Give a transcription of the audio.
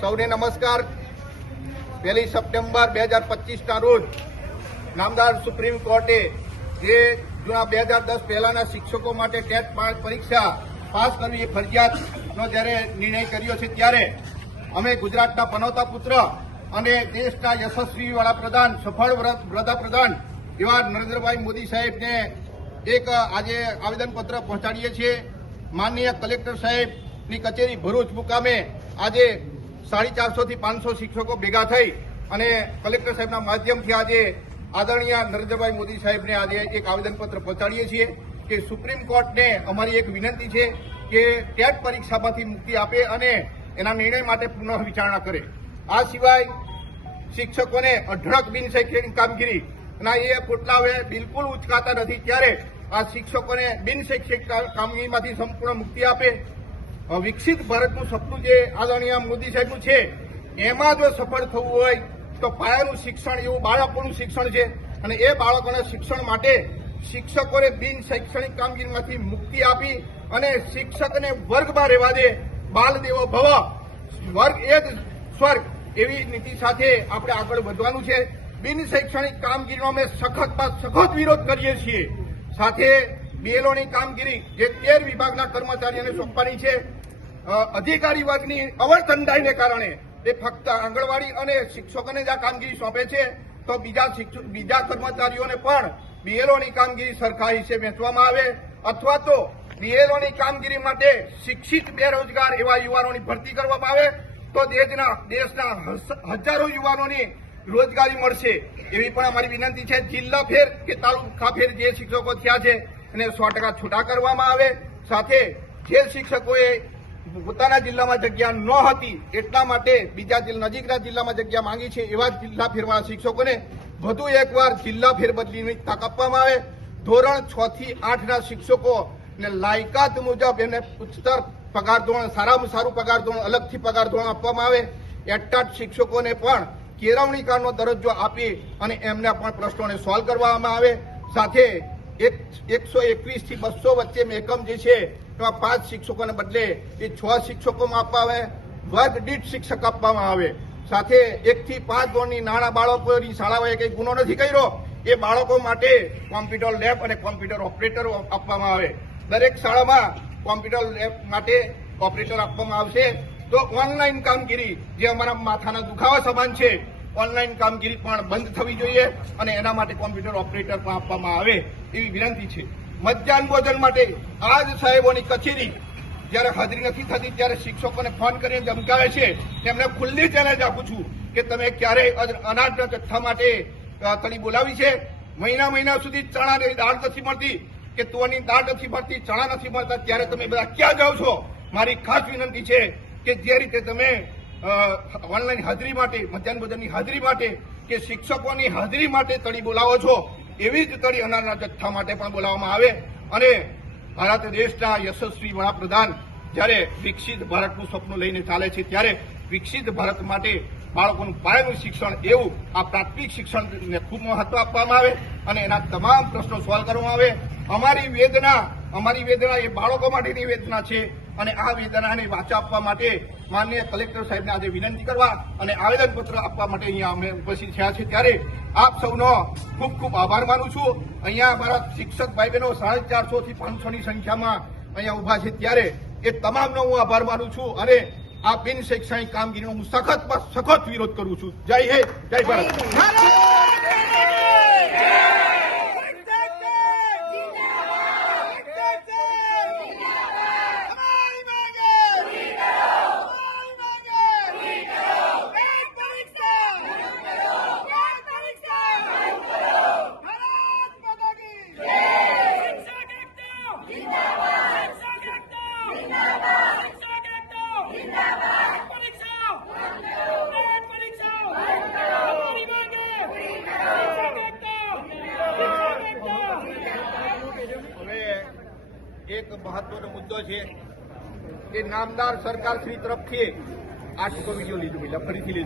સૌને નમસ્કાર। 1 સપ્ટેમ્બર 2025ના રોજ નામદાર સુપ્રીમ કોર્ટે જે જૂના 2010 પહેલાના શિક્ષકો માટે ટેટ પરીક્ષા પાસ કરવી એ ફરજિયાતનો જ્યારે નિર્ણય કર્યો છે, ત્યારે અમે ગુજરાતના પનોતા પુત્ર અને દેશના યશસ્વી વડાપ્રધાન, સફળ વડાપ્રધાન એવા નરેન્દ્રભાઈ મોદી સાહેબને એક આજે આવેદનપત્ર પહોંચાડીએ છીએ। માનનીય કલેક્ટર સાહેબની કચેરી ભરૂચ મુકામે આજે 450 થી 500 શિક્ષકો ભેગા થઈ અને કલેક્ટર સાહેબના માધ્યમથી આજે આદરણીય નરેન્દ્રભાઈ મોદી સાહેબને આજે એક આવેદનપત્ર પહોંચાડીએ છીએ કે સુપ્રીમ કોર્ટને અમારી એક વિનંતી છે કે ટેટ પરીક્ષામાંથી મુક્તિ આપે અને એના નિર્ણય માટે પુનઃ વિચારણા કરે। આ સિવાય શિક્ષકોને અઢળક બિન શૈક્ષણિક કામગીરી ના એ પોટલા હવે બિલકુલ ઉચકાતા નથી, ત્યારે આ શિક્ષકોને બિન શૈક્ષણિક કામગીરીમાંથી સંપૂર્ણ મુક્તિ આપે। વિકસિત ભારતનું સપનું જે આદરણીય મોદી સાહેબનું છે, એમાં જો સફળ થવું હોય તો પાયાનું શિક્ષણ એવું બાળકોનું શિક્ષણ છે અને એ બાળકોના શિક્ષણ માટે શિક્ષકોને બિન શૈક્ષણિક કામગીરીમાંથી મુક્તિ આપી અને શિક્ષકને વર્ગમાં રહેવા દે। બાલ દેવો ભવ, વર્ગ એ જ સ્વર્ગ એવી નીતિ સાથે આપણે આગળ વધવાનું છે। બિન શૈક્ષણિક કામગીરીનો અમે સખત વિરોધ કરીએ છીએ। સાથે બીએલઓની કામગીરી જે 13 વિભાગના કર્મચારીઓને સોંપવાની છે, અધિકારી વર્ગની અવરચંદાઈને કારણે એ ફક્ત આંગણવાડી અને શિક્ષકોને જ આ કામગીરી સોંપે છે, તો બીજા કર્મચારીઓને પણ બીએલઓની કામગીરી સરખા હિસ્સે વહેંચવામાં આવે અથવા તો બીએલઓની કામગીરી માટે શિક્ષિત બેરોજગાર એવા યુવાનોની ભરતી કરવામાં આવે તો દેશના હજારો યુવાનોની રોજગારી મળશે, એવી પણ અમારી વિનંતી છે। જિલ્લા ફેર કે તાલુકા ફેર જે શિક્ષકો થયા છે એને 100% છૂટા કરવામાં આવે। સાથે જે શિક્ષકોએ પોતાના જિલ્લામાં જગ્યા ન હતી એટલા માટે બીજા નજીકના જિલ્લામાં જગ્યા માંગી છે, એવા જિલ્લા ફેરવાળા શિક્ષકોને વધુ એકવાર જિલ્લા ફેરબદલીની તક આપવામાં આવે। ધોરણ 6 થી 8ના શિક્ષકોને લાયકાત મુજબ એમને ઉચ્ચતર પગાર ધોરણ, સારામાં સારું પગાર ધોરણ, અલગથી પગાર ધોરણ આપવામાં આવે। એટાટ શિક્ષકોને પણ કેળવણીકારનો દરજ્જો આપી અને એમના પણ પ્રશ્નોને સોલ્વ કરવામાં આવે। સાથે 121 થી 200 વચ્ચે એકમ જે છે એમાં 5 શિક્ષકોને બદલે એ 6 શિક્ષકોમાં આપવામાં આવે, વર્ગ દીઠ શિક્ષક આપવામાં આવે। સાથે 1 થી 5 ધોરણની નાના બાળકોની શાળાઓએ કંઈ ગુનો નથી કર્યો એ બાળકો માટે કોમ્પ્યુટર લેબ અને કોમ્પ્યુટર ઓપરેટર આપવામાં આવે। દરેક શાળામાં કોમ્પ્યુટર લેબ માટે ઓપરેટર આપવામાં આવશે। તો ઓનલાઈન કામગીરી જે અમારા માથાના દુખાવા સમાન છે, ઓનલાઈન કામગીરી પણ બંધ થવી જોઈએ અને એના માટે કોમ્પ્યુટર ઓપરેટર પણ આપવામાં આવે એવી વિનંતી છે। મધ્યાહન ભોજન માટે આજ સાહેબોની કચેરી જ્યારે હાજરી નથી થતી ત્યારે શિક્ષકોને ફોન કરીને ધમકાવે છે। તેમને ખુલ્લી ચેલેન્જ આપું છું કે તમે ક્યારેય અનાજના જથ્થા માટે તળી બોલાવી છે? મહિના સુધી ચણાની દાળ નથી મળતી કે તુવેરની દાળ નથી મળતી, ચણા નથી મળતા, ત્યારે તમે બધા ક્યાં જાઓ છો? મારી ખાસ વિનંતી છે કે જે રીતે તમે ઓનલાઈન હાજરી માટે, મધ્યાહન ભોજનની હાજરી માટે કે શિક્ષકોની હાજરી માટે તળી બોલાવો છો, એવી જ તળી અનાજના જથ્થા માટે પણ બોલાવવામાં આવે। અને ભારત દેશના યશસ્વી વડાપ્રધાન જ્યારે વિકસિત ભારતનું સપનું લઈને ચાલે છે, ત્યારે વિકસિત ભારત માટે બાળકોનું પાયાનું શિક્ષણ એવું આ પ્રાથમિક શિક્ષણને ખૂબ મહત્વ આપવામાં આવે અને એના તમામ પ્રશ્નો સોલ્વ કરવામાં આવે। અમારી વેદના એ બાળકો માટેની વેદના છે અને આ વેદનાને વાચા આપવા માટે માનનીય કલેક્ટર સાહેબને આજે વિનંતી કરવા અને આવેદનપત્ર આપવા માટે અહીંયા અમે ઉપસ્થિત થયા છે। ત્યારે આપ સૌનો ખૂબ ખૂબ આભાર માનું છું। અહીંયા અમારા શિક્ષક ભાઈ બહેનો 450 થી 500ની સંખ્યામાં અહીંયા ઉભા છે, ત્યારે એ તમામનો હું આભાર માનું છું અને આ બિન શૈક્ષણિક કામગીરીનો હું સખત વિરોધ કરું છું। જય હિન્દ, જય ભારત। એક મહત્વનો મુદ્દો છે કે નામદાર સરકાર શ્રી તરફથી આ વિડીયો લીધું, ફરીથી લીધું।